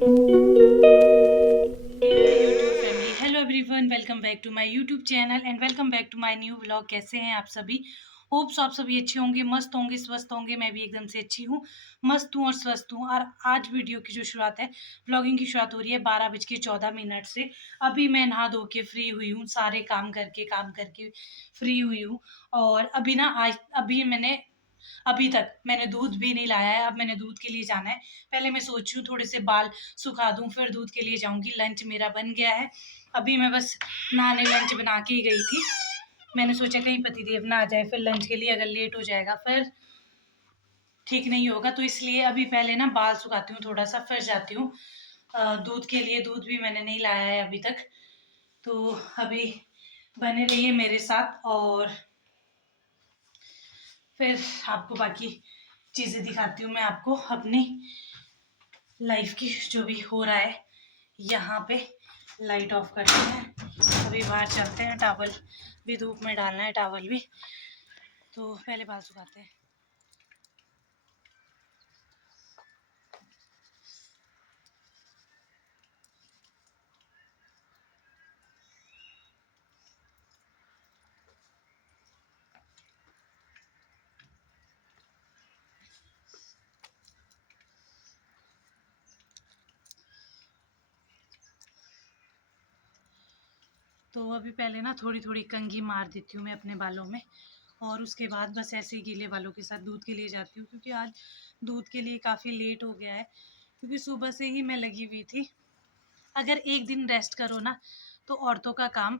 YouTube family, hello everyone, welcome back to my YouTube channel and welcome back to my new vlog. कैसे हैं आप सभी? Hopes आप सभी अच्छे होंगे, मस्त होंगे, स्वस्थ होंगे। मैं भी एकदम से अच्छी हूँ, मस्त हूँ और स्वस्थ हूँ। और आज वीडियो की जो शुरुआत है, व्लॉगिंग की शुरुआत हो रही है 12:14 से। अभी मैं नहा धो के फ्री हुई हूँ, सारे काम करके फ्री हुई हूँ। और अभी ना आज अभी मैंने अभी तक मैंने दूध भी नहीं लाया है। अब मैंने दूध के लिए जाना है। पहले मैं सोच रही हूँ थोड़े से बाल सुखा दूँ, फिर दूध के लिए जाऊँगी। लंच मेरा बन गया है। अभी मैं बस नहाने लंच बना के ही गई थी। मैंने सोचा कहीं पतिदेव ना आ जाए फिर लंच के लिए, अगर लेट हो जाएगा फिर ठीक नहीं होगा। तो इसलिए अभी पहले ना बाल सुखाती हूँ थोड़ा सा, फिर जाती हूँ दूध के लिए। दूध भी मैंने नहीं लाया है अभी तक। तो अभी बने रहिए मेरे साथ और फिर आपको बाकी चीज़ें दिखाती हूँ मैं आपको अपनी लाइफ की, जो भी हो रहा है यहाँ पे। लाइट ऑफ करते हैं, अभी बाहर चलते हैं। टॉवल भी धूप में डालना है, टॉवल भी। तो पहले बाल सुखाते हैं। तो अभी पहले ना थोड़ी थोड़ी कंघी मार देती हूँ मैं अपने बालों में, और उसके बाद बस ऐसे ही गीले बालों के साथ दूध के लिए जाती हूँ, क्योंकि आज दूध के लिए काफ़ी लेट हो गया है। क्योंकि सुबह से ही मैं लगी हुई थी। अगर एक दिन रेस्ट करो ना, तो औरतों का काम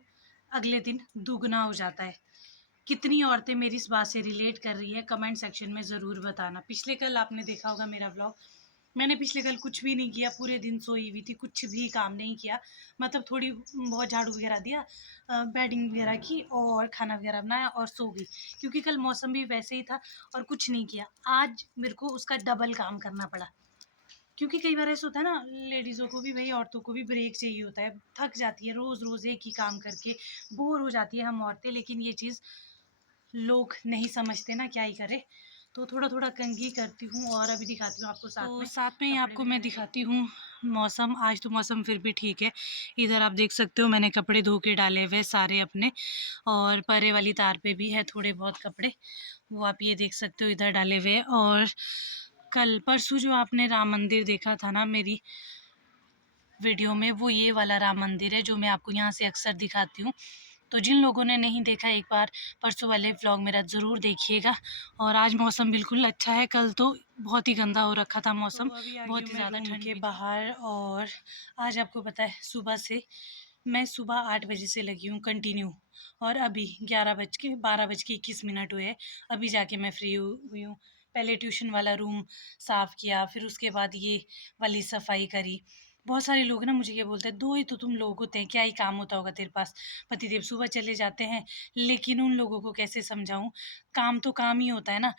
अगले दिन दुगना हो जाता है। कितनी औरतें मेरी इस बात से रिलेट कर रही है, कमेंट सेक्शन में ज़रूर बताना। पिछले कल आपने देखा होगा मेरा व्लॉग। मैंने पिछले कल कुछ भी नहीं किया, पूरे दिन सोई हुई थी, कुछ भी काम नहीं किया। मतलब थोड़ी बहुत झाड़ू वगैरह दिया, बेडिंग वगैरह की और खाना वगैरह बनाया और सो गई। क्योंकि कल मौसम भी वैसे ही था और कुछ नहीं किया। आज मेरे को उसका डबल काम करना पड़ा। क्योंकि कई बार ऐसा होता है ना, लेडीज़ों को भी, भाई औरतों को भी ब्रेक चाहिए होता है। थक जाती है रोज़ रोज़ एक ही काम करके, बोर हो जाती है हम औरतें। लेकिन ये चीज़ लोग नहीं समझते ना, क्या ही करे। तो थोड़ा थोड़ा कंघी करती हूँ और अभी दिखाती हूँ आपको साथ में ही आपको मैं दिखाती हूँ मौसम। आज तो मौसम फिर भी ठीक है। इधर आप देख सकते हो मैंने कपड़े धो के डाले हुए सारे अपने, और परे वाली तार पे भी है थोड़े बहुत कपड़े, वो आप ये देख सकते हो इधर डाले हुए। और कल परसों जो आपने राम मंदिर देखा था ना मेरी वीडियो में, वो ये वाला राम मंदिर है जो मैं आपको यहाँ से अक्सर दिखाती हूँ। तो जिन लोगों ने नहीं देखा, एक बार परसों वाले व्लॉग मेरा ज़रूर देखिएगा। और आज मौसम बिल्कुल अच्छा है, कल तो बहुत ही गंदा हो रखा था मौसम। तो अभी बहुत ही ज़्यादा ठंड के बाहर। और आज आपको पता है सुबह से मैं सुबह 8 बजे से लगी हूँ कंटिन्यू, और अभी 12:21 हुए हैं। अभी जाके मैं फ्री हुई हूँ। पहले ट्यूशन वाला रूम साफ़ किया, फिर उसके बाद ये वाली सफाई करी। बहुत सारे लोग ना मुझे ये बोलते हैं, दो ही तो तुम लोग होते हैं, क्या ही काम होता होगा तेरे पास, पतिदेव सुबह चले जाते हैं। लेकिन उन लोगों को कैसे समझाऊं, काम तो काम ही होता है ना।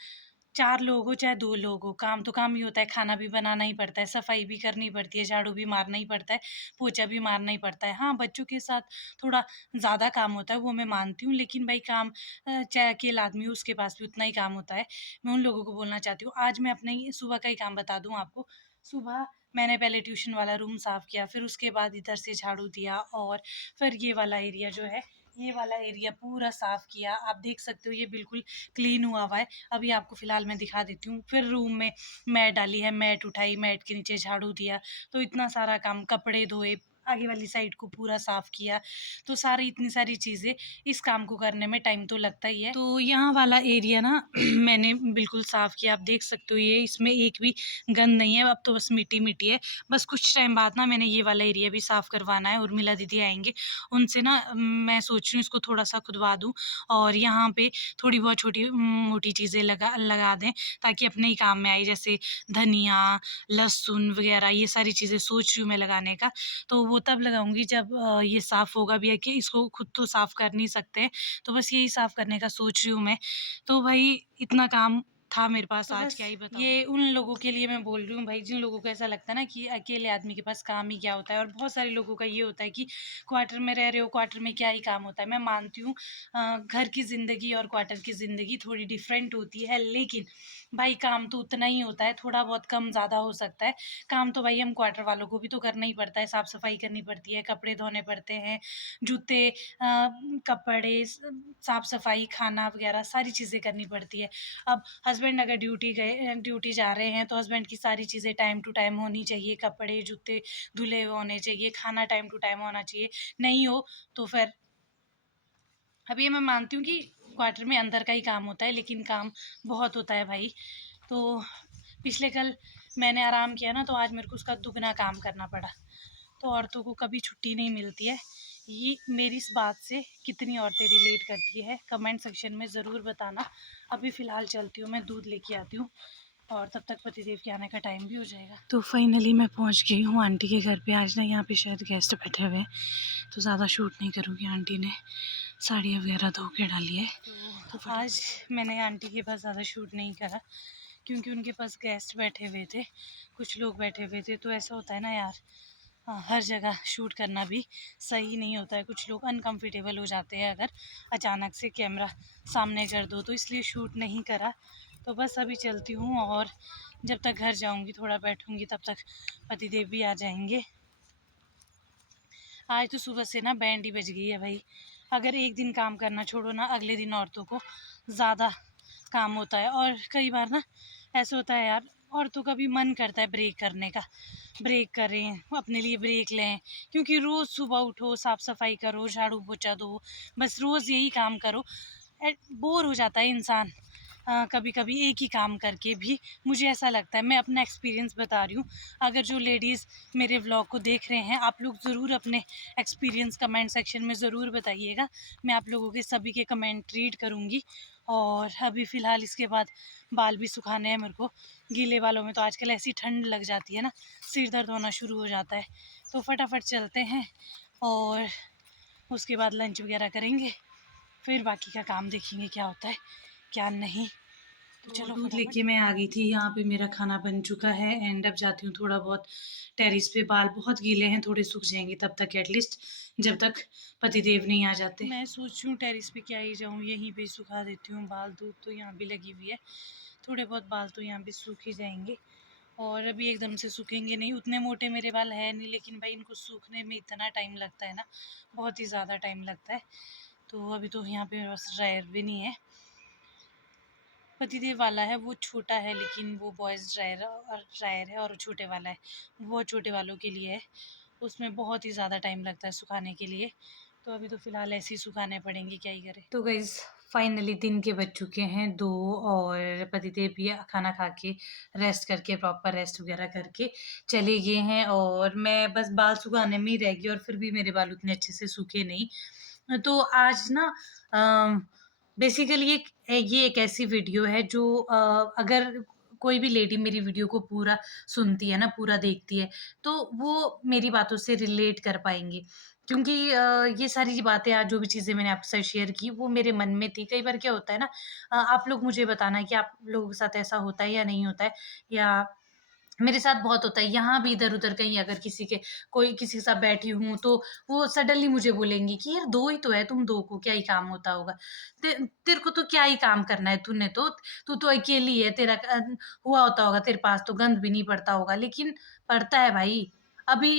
4 लोग हो चाहे 2 लोग हो, काम तो काम ही होता है। खाना भी बनाना ही पड़ता है, सफाई भी करनी पड़ती है, झाड़ू भी मारना ही पड़ता है, पोछा भी मारना ही पड़ता है। हाँ, बच्चों के साथ थोड़ा ज़्यादा काम होता है, वो मैं मानती हूँ। लेकिन भाई काम चाहे अकेला आदमी हो उसके पास भी उतना ही काम होता है। मैं उन लोगों को बोलना चाहती हूँ। आज मैं अपने ही सुबह का ही काम बता दूँ आपको। सुबह मैंने पहले ट्यूशन वाला रूम साफ़ किया, फिर उसके बाद इधर से झाड़ू दिया, और फिर ये वाला एरिया जो है, ये वाला एरिया पूरा साफ़ किया। आप देख सकते हो ये बिल्कुल क्लीन हुआ है। अभी आपको फ़िलहाल मैं दिखा देती हूँ। फिर रूम में मैट डाली है, मैट उठाई, मैट के नीचे झाड़ू दिया। तो इतना सारा काम, कपड़े धोए, आगे वाली साइड को पूरा साफ़ किया। तो सारी इतनी सारी चीज़ें, इस काम को करने में टाइम तो लगता ही है। तो यहाँ वाला एरिया ना मैंने बिल्कुल साफ़ किया। आप देख सकते हो ये, इसमें एक भी गंद नहीं है। अब तो बस मिट्टी-मिट्टी है। बस कुछ टाइम बाद ना मैंने ये वाला एरिया भी साफ़ करवाना है। उर्मिला दीदी आएँगे, उनसे ना मैं सोच रही हूँ इसको थोड़ा-सा खुदवा दूँ, और यहाँ पे थोड़ी बहुत छोटी मोटी चीज़ें लगा लगा दें, ताकि अपने ही काम में आए। जैसे धनिया, लहसुन वगैरह, ये सारी चीज़ें सोच रही हूँ मैं लगाने का। तो वो तब लगाऊँगी जब ये साफ़ होगा भी है, कि इसको खुद तो साफ़ कर नहीं सकते हैं। तो बस यही साफ़ करने का सोच रही हूँ मैं। तो भाई इतना काम था मेरे पास तो आज, बस क्या ही बताऊँ। ये उन लोगों के लिए मैं बोल रही हूँ भाई, जिन लोगों को ऐसा लगता है ना कि अकेले आदमी के पास काम ही क्या होता है, और बहुत सारे लोगों का ये होता है कि क्वार्टर में रह रहे हो, क्वार्टर में क्या ही काम होता है। मैं मानती हूँ घर की ज़िंदगी और क्वार्टर की ज़िंदगी थोड़ी डिफरेंट होती है, लेकिन भाई काम तो उतना ही होता है, थोड़ा बहुत कम ज़्यादा हो सकता है। काम तो भाई हम क्वार्टर वालों को भी तो करना ही पड़ता है, साफ-सफाई करनी पड़ती है, कपड़े धोने पड़ते हैं, जूते कपड़े, साफ-सफाई, खाना वगैरह सारी चीज़ें करनी पड़ती है। अब हस्बैंड अगर ड्यूटी जा रहे हैं, तो हस्बैंड की सारी चीज़ें टाइम टू टाइम होनी चाहिए, कपड़े, जूते धुले हुए होने चाहिए, खाना टाइम टू टाइम होना चाहिए। नहीं हो तो फिर अब ये मैं मानती हूँ कि क्वार्टर में अंदर का ही काम होता है, लेकिन काम बहुत होता है भाई। तो पिछले कल मैंने आराम किया ना, तो आज मेरे को उसका दुगना काम करना पड़ा। तो औरतों को कभी छुट्टी नहीं मिलती है। ये मेरी इस बात से कितनी औरतें रिलेट करती है, कमेंट सेक्शन में ज़रूर बताना। अभी फ़िलहाल चलती हूँ, मैं दूध लेके आती हूँ, और तब तक पतिदेव के आने का टाइम भी हो जाएगा। तो फाइनली मैं पहुँच गई हूँ आंटी के घर पे। आज ना यहाँ पे शायद गेस्ट बैठे हुए हैं, तो ज़्यादा शूट नहीं करूँगी। आंटी ने साड़ी वगैरह धो के डाली है, तो आज मैंने आंटी के पास ज़्यादा शूट नहीं करा, क्योंकि उनके पास गेस्ट बैठे हुए थे, कुछ लोग बैठे हुए थे। तो ऐसा होता है ना यार, हर जगह शूट करना भी सही नहीं होता है। कुछ लोग अनकंफर्टेबल हो जाते हैं अगर अचानक से कैमरा सामने कर दो, तो इसलिए शूट नहीं करा। तो बस अभी चलती हूँ, और जब तक घर जाऊँगी थोड़ा बैठूँगी, तब तक पतिदेव भी आ जाएंगे। आज तो सुबह से ना बैंड ही बज गई है भाई। अगर एक दिन काम करना छोड़ो ना, अगले दिन औरतों को ज़्यादा काम होता है। और कई बार ना ऐसा होता है यार, औरतों का भी मन करता है ब्रेक करने का, ब्रेक करें, अपने लिए ब्रेक लें, क्योंकि रोज़ सुबह उठो, साफ़ सफाई करो, झाड़ू पोछा दो, बस रोज़ यही काम करो, बोर हो जाता है इंसान कभी कभी एक ही काम करके भी। मुझे ऐसा लगता है, मैं अपना एक्सपीरियंस बता रही हूँ। अगर जो लेडीज़ मेरे व्लॉग को देख रहे हैं, आप लोग ज़रूर अपने एक्सपीरियंस कमेंट सेक्शन में ज़रूर बताइएगा। मैं आप लोगों के सभी के कमेंट रीड करूँगी। और अभी फ़िलहाल इसके बाद बाल भी सुखाने हैं मेरे को। गीले बालों में तो आजकल ऐसी ठंड लग जाती है ना, सिर दर्द होना शुरू हो जाता है। तो फटाफट चलते हैं, और उसके बाद लंच वगैरह करेंगे, फिर बाकी का काम देखेंगे क्या होता है क्या नहीं। तो चलो, दूध लेके मैं आ गई थी, यहाँ पे मेरा खाना बन चुका है। एंड अब जाती हूँ थोड़ा बहुत टेरिस पे। बाल बहुत गीले हैं, थोड़े सूख जाएंगे तब तक, एटलीस्ट जब तक पतिदेव नहीं आ जाते। मैं सोच रही हूँ टेरिस पे क्या ही जाऊँ, यहीं पे सुखा देती हूँ बाल। धूप तो यहाँ भी लगी हुई है, थोड़े बहुत बाल तो यहाँ भी सूख ही जाएंगे। और अभी एकदम से सूखेंगे नहीं, उतने मोटे मेरे बाल है नहीं, लेकिन भाई इनको सूखने में इतना टाइम लगता है ना, बहुत ही ज़्यादा टाइम लगता है। तो अभी तो यहाँ पे मेरे पास ड्रायर भी नहीं है। पतिदेव वाला है वो छोटा है, लेकिन वो बॉयज़ ड्रायर है, और छोटे वाला है वो छोटे वालों के लिए है। उसमें बहुत ही ज़्यादा टाइम लगता है सुखाने के लिए। तो अभी तो फ़िलहाल ऐसे ही सुखाने पड़ेंगे, क्या ही करें। तो गाइज़ फाइनली दिन के बज चुके हैं 2, और पतिदेव भी खाना खा के रेस्ट करके, प्रॉपर रेस्ट वगैरह करके चले गए हैं, और मैं बस बाल सुखाने में ही रह गई, और फिर भी मेरे बाल उतने अच्छे से सूखे नहीं। तो आज ना बेसिकली ये एक ऐसी वीडियो है जो अगर कोई भी लेडी मेरी वीडियो को पूरा सुनती है ना, पूरा देखती है, तो वो मेरी बातों से रिलेट कर पाएँगी। क्योंकि ये सारी बातें, आज जो भी चीज़ें मैंने आपके साथ शेयर की, वो मेरे मन में थी। कई बार क्या होता है ना, आप लोग मुझे बताना कि आप लोगों के साथ ऐसा होता है या नहीं होता है, या मेरे साथ बहुत होता है। यहाँ भी इधर-उधर कहीं अगर कोई किसी के साथ बैठी हूँ, तो वो सडनली मुझे बोलेंगी कि यार 2 ही तो है, तुम 2 को क्या ही काम होता होगा? तेरे को तो क्या ही काम करना है, तू तो अकेली है, हुआ होता होगा तेरे पास तो गंद भी नहीं पड़ता होगा। लेकिन पड़ता है भाई। अभी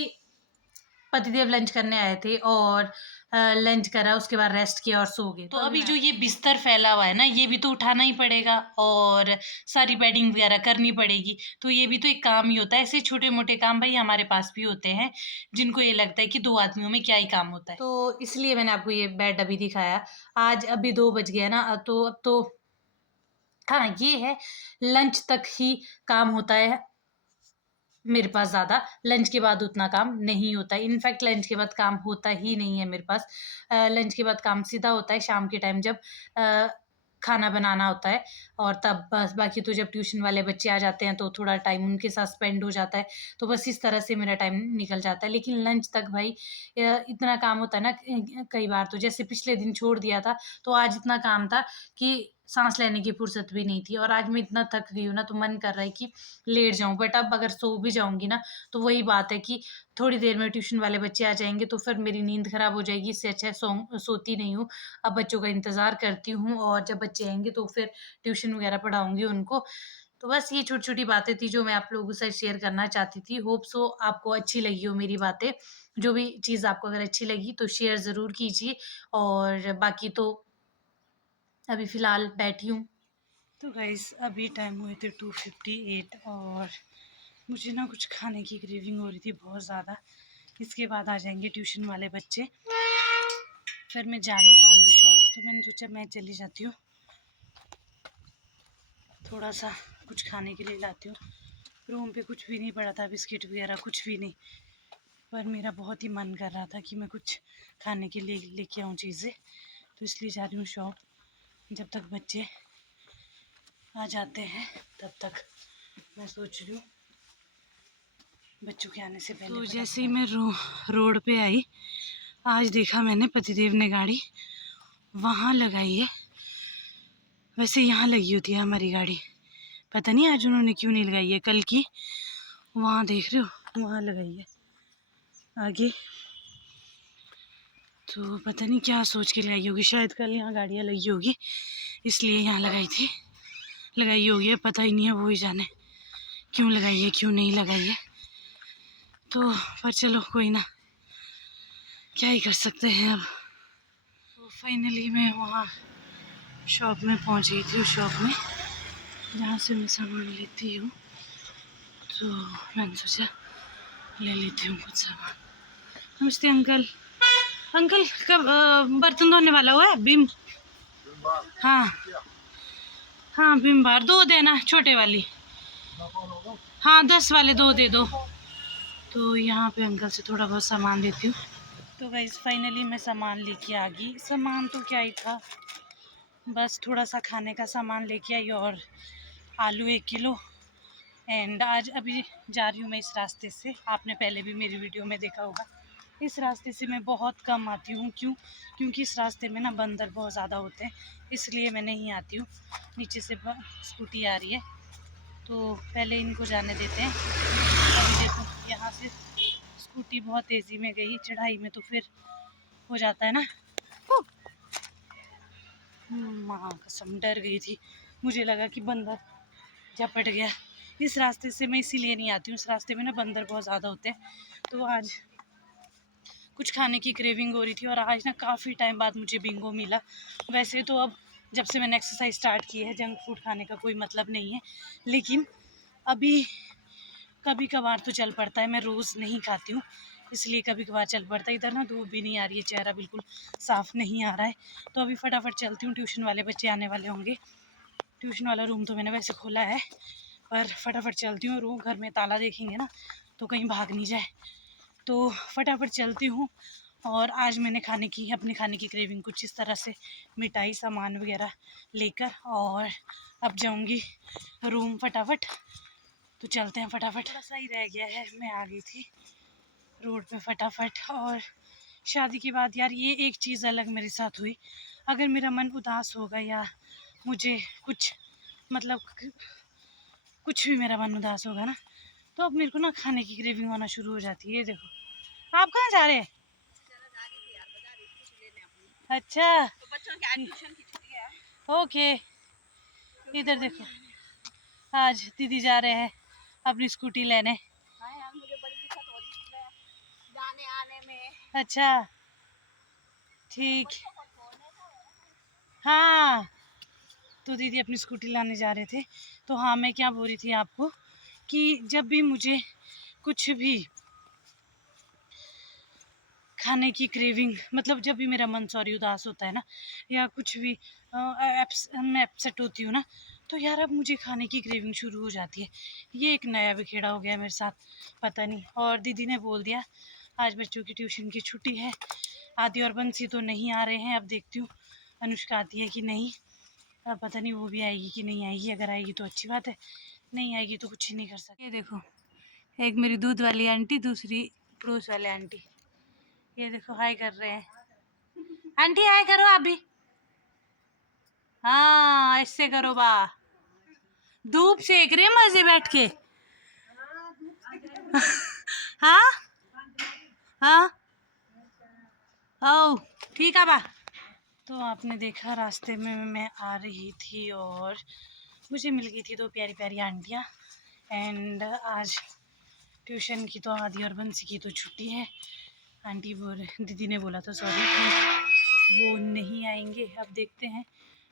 पतिदेव लंच करने आए थे, और लंच करा, उसके बाद रेस्ट किया और सो गए। तो अभी जो ये बिस्तर फैला हुआ है ना, ये भी तो उठाना ही पड़ेगा, और सारी बेडिंग वगैरह करनी पड़ेगी। तो ये भी तो एक काम ही होता है। ऐसे छोटे-मोटे काम भाई हमारे पास भी होते हैं, जिनको ये लगता है कि 2 आदमियों में क्या ही काम होता है। तो इसलिए मैंने आपको ये बेड अभी दिखाया। आज अभी 2 बज गए ना, तो अब तो हाँ, ये है, लंच तक ही काम होता है मेरे पास ज़्यादा। लंच के बाद उतना काम नहीं होता है। इनफैक्ट लंच के बाद काम होता ही नहीं है मेरे पास। लंच के बाद काम सीधा होता है शाम के टाइम, जब अ, खाना बनाना होता है, और तब बस। बाकी तो जब ट्यूशन वाले बच्चे आ जाते हैं, तो थोड़ा टाइम उनके साथ स्पेंड हो जाता है। तो बस इस तरह से मेरा टाइम निकल जाता है। लेकिन लंच तक भाई इतना काम होता है ना, कई बार तो जैसे पिछले दिन छोड़ दिया था, तो आज इतना काम था कि सांस लेने की फुर्सत भी नहीं थी। और आज मैं इतना थक गई हूँ ना, तो मन कर रहा है कि लेट जाऊँ, बट अब अगर सो भी जाऊंगी ना, तो वही बात है कि थोड़ी देर में ट्यूशन वाले बच्चे आ जाएंगे, तो फिर मेरी नींद खराब हो जाएगी। इससे अच्छा है सोती नहीं हूँ। अब बच्चों का इंतजार करती हूँ, और जब बच्चे आएंगे तो फिर ट्यूशन वगैरह पढ़ाऊंगी उनको। तो बस ये छोटी-छोटी बातें थी जो मैं आप लोगों के साथ शेयर करना चाहती थी। होप सो आपको अच्छी लगी हो मेरी बातें। जो भी चीज़ आपको अगर अच्छी लगी तो शेयर ज़रूर कीजिए, और बाकी तो अभी फ़िलहाल बैठी हूँ। तो गाइस अभी टाइम हुए थे 2:58, और मुझे ना कुछ खाने की क्रेविंग हो रही थी बहुत ज़्यादा। इसके बाद आ जाएंगे ट्यूशन वाले बच्चे, फिर मैं जा नहीं पाऊँगी शॉप, तो मैंने सोचा मैं चली जाती हूँ, थोड़ा सा कुछ खाने के लिए लाती हूँ। रूम पे कुछ भी नहीं पड़ा था, बिस्किट वगैरह कुछ भी नहीं, पर मेरा बहुत ही मन कर रहा था कि मैं कुछ खाने के लिए लेके आऊँ चीज़ें, तो इसलिए जा रही हूँ शॉप। जब तक बच्चे आ जाते हैं तब तक मैं सोच रही हूँ बच्चों के आने से पहले। तो जैसे ही मैं रोड पे आई, आज देखा मैंने पतिदेव ने गाड़ी वहाँ लगाई है। वैसे यहाँ लगी होती है हमारी गाड़ी, पता नहीं आज उन्होंने क्यों नहीं लगाई है। कल की वहाँ देख रहे हो, वहाँ लगाई है आगे। तो पता नहीं क्या सोच के लगाई होगी, शायद कल यहाँ गाड़ियाँ लगी होगी इसलिए यहाँ लगाई होगी। पता ही नहीं है, वो ही जाने क्यों लगाई है क्यों नहीं लगाई है। तो पर चलो कोई ना, क्या ही कर सकते हैं अब। तो फाइनली मैं वहाँ शॉप में पहुँच गई थी, उस शॉप में जहाँ से मैं सामान लेती हूँ। तो मैंने सोचा ले लेती हूँ कुछ सामान। नमस्ते अंकल। अंकल कब बर्तन धोने वाला हुआ है? बिम, हाँ हाँ बिम बार 2 देना, छोटे वाली। हाँ 10 वाले 2 दे दो। तो यहाँ पे अंकल से थोड़ा बहुत सामान लेती हूँ। तो गाइस फाइनली मैं सामान लेके आ गई। सामान तो क्या ही था, बस थोड़ा सा खाने का सामान लेके आई, और आलू 1 किलो। एंड आज अभी जा रही हूँ मैं इस रास्ते से, आपने पहले भी मेरी वीडियो में देखा होगा। इस रास्ते से मैं बहुत कम आती हूँ, क्योंकि इस रास्ते में ना बंदर बहुत ज़्यादा होते हैं, इसलिए मैं नहीं आती हूँ। नीचे से स्कूटी आ रही है, तो पहले इनको जाने देते हैं। अभी देखो यहाँ से स्कूटी बहुत तेज़ी में गई, चढ़ाई में तो फिर हो जाता है ना। माँ कसम डर गई थी, मुझे लगा कि बंदर झपट गया। इस रास्ते से मैं इसीलिए नहीं आती हूँ, इस रास्ते में ना बंदर बहुत ज़्यादा होते हैं। तो आज कुछ खाने की क्रेविंग हो रही थी, और आज ना काफ़ी टाइम बाद मुझे बिंगो मिला। वैसे तो अब जब से मैंने एक्सरसाइज स्टार्ट की है, जंक फूड खाने का कोई मतलब नहीं है, लेकिन अभी कभी कभार तो चल पड़ता है। मैं रोज़ नहीं खाती हूँ, इसलिए कभी कभार चल पड़ता है। इधर ना धूप भी नहीं आ रही है, चेहरा बिल्कुल साफ़ नहीं आ रहा है। तो अभी फटाफट चलती हूँ, ट्यूशन वाले बच्चे आने वाले होंगे। ट्यूशन वाला रूम तो मैंने वैसे खोला है, पर फटाफट चलती हूँ। रूम घर में ताला देखेंगे ना तो कहीं भाग नहीं जाए, तो फटाफट चलती हूँ। और आज मैंने अपने खाने की क्रेविंग कुछ इस तरह से मिठाई सामान वगैरह लेकर, और अब जाऊँगी रूम फटाफट। तो चलते हैं फटाफट। थोड़ा सा ही रह गया है, मैं आ गई थी रोड पे फटाफट। और शादी के बाद यार ये एक चीज़ अलग मेरे साथ हुई, अगर मेरा मन उदास होगा या मुझे कुछ मतलब कुछ भी मेरा मन उदास होगा ना, तो अब मेरे को ना खाने की क्रेविंग होना शुरू हो जाती है। ये देखो, आप कहाँ जा रहे हैं? अच्छा तो बच्चों की आज ट्यूशन की छुट्टी है। ओके, इधर देखो, आज दीदी जा रहे हैं अपनी स्कूटी लेने। हाँ यार मुझे बड़ी दिक्कत हो रही है जाने आने में। अच्छा ठीक, हाँ तो दीदी अपनी स्कूटी लाने जा रहे थे। तो हाँ मैं क्या बोल रही थी आपको, कि जब भी मुझे कुछ भी खाने की क्रेविंग, मतलब जब भी मेरा मन उदास होता है ना, या कुछ भी मैं अपसेट होती हूँ ना, तो यार अब मुझे खाने की क्रेविंग शुरू हो जाती है। ये एक नया बिखेड़ा हो गया मेरे साथ, पता नहीं। और दीदी ने बोल दिया आज बच्चों की ट्यूशन की छुट्टी है। आदि और बंसी तो नहीं आ रहे हैं, अब देखती हूँ अनुष्का आती है कि नहीं। अब पता नहीं वो भी आएगी कि नहीं आएगी, अगर आएगी तो अच्छी बात है, नहीं आएगी तो कुछ ही नहीं कर सकते। ये देखो, एक मेरी दूध वाली आंटी, दूसरी पड़ोस वाले आंटी, ये देखो हाय कर रहे हैं। आंटी हाय करो आप भी। हाँ ऐसे करो बा, धूप सेक रहे मजे बैठ के। हाँ हाँ ओ ठीक है बा। तो आपने देखा रास्ते में मैं आ रही थी और मुझे मिल गई थी दो प्यारी प्यारी आंटियाँ। एंड आज ट्यूशन की तो आदि और बंसी की तो छुट्टी है। आंटी दीदी ने बोला था सॉरी कि वो नहीं आएंगे। अब देखते हैं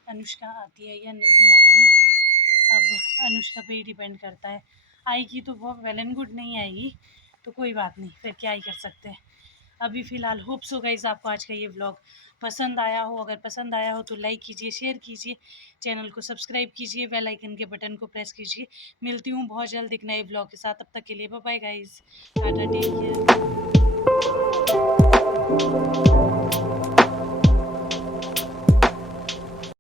अनुष्का आती है या नहीं आती है। अब अनुष्का पे ही डिपेंड करता है। आएगी तो वो वेल एंड गुड, नहीं आएगी तो कोई बात नहीं, फिर क्या ही कर सकते हैं। अभी फ़िलहाल होप सो गाइस आपको आज का ये व्लॉग पसंद आया हो। अगर पसंद आया हो तो लाइक कीजिए, शेयर कीजिए, चैनल को सब्सक्राइब कीजिए, बेल आइकन के बटन को प्रेस कीजिए। मिलती हूँ बहुत जल्द एक नए व्लॉग के साथ। तब तक के लिए bye bye guys, tata, take care.